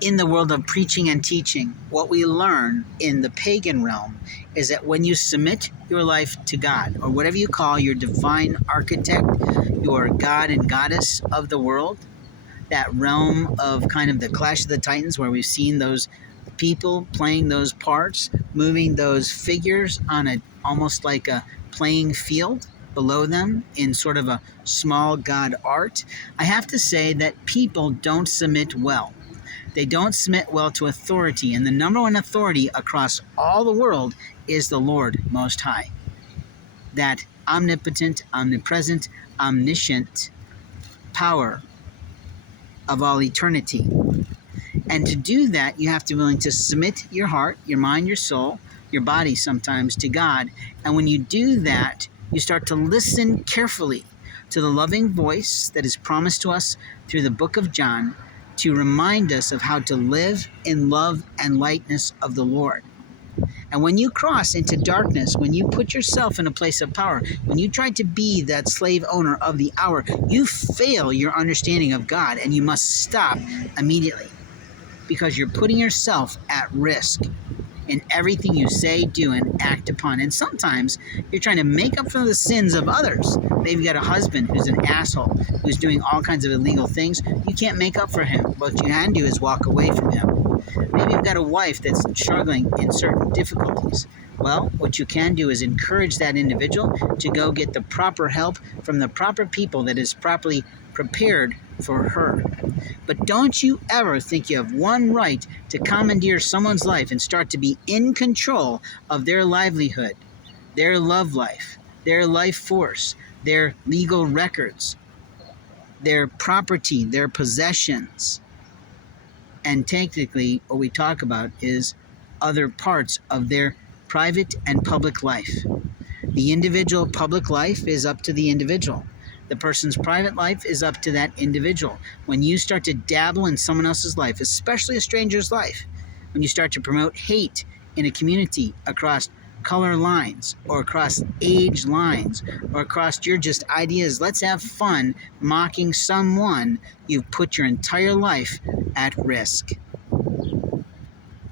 in the world of preaching and teaching, what we learn in the pagan realm is that when you submit your life to God, or whatever you call your divine architect, your God and goddess of the world, that realm of kind of the Clash of the Titans, where we've seen those people playing those parts, moving those figures on a almost like a playing field below them in sort of a small god art. I have to say that people don't submit well. They don't submit well to authority, and the number one authority across all the world is the Lord Most High. That omnipotent, omnipresent, omniscient power of all eternity. And to do that, you have to be willing to submit your heart, your mind, your soul, your body sometimes to God. And when you do that, you start to listen carefully to the loving voice that is promised to us through the book of John to remind us of how to live in love and lightness of the Lord. And when you cross into darkness, when you put yourself in a place of power, when you try to be that slave owner of the hour, you fail your understanding of God, and you must stop immediately, because you're putting yourself at risk in everything you say, do, and act upon. And sometimes you're trying to make up for the sins of others. Maybe you got a husband who's an asshole, who's doing all kinds of illegal things. You can't make up for him. What you can do is walk away from him. Maybe you've got a wife that's struggling in certain difficulties. Well, what you can do is encourage that individual to go get the proper help from the proper people that is properly prepared for her. But don't you ever think you have one right to commandeer someone's life and start to be in control of their livelihood, their love life, their life force, their legal records, their property, their possessions. And technically, what we talk about is other parts of their private and public life. The individual public life is up to the individual. The person's private life is up to that individual. When you start to dabble in someone else's life, especially a stranger's life, when you start to promote hate in a community across color lines or across age lines or across your just ideas, let's have fun mocking someone, you've put your entire life at risk.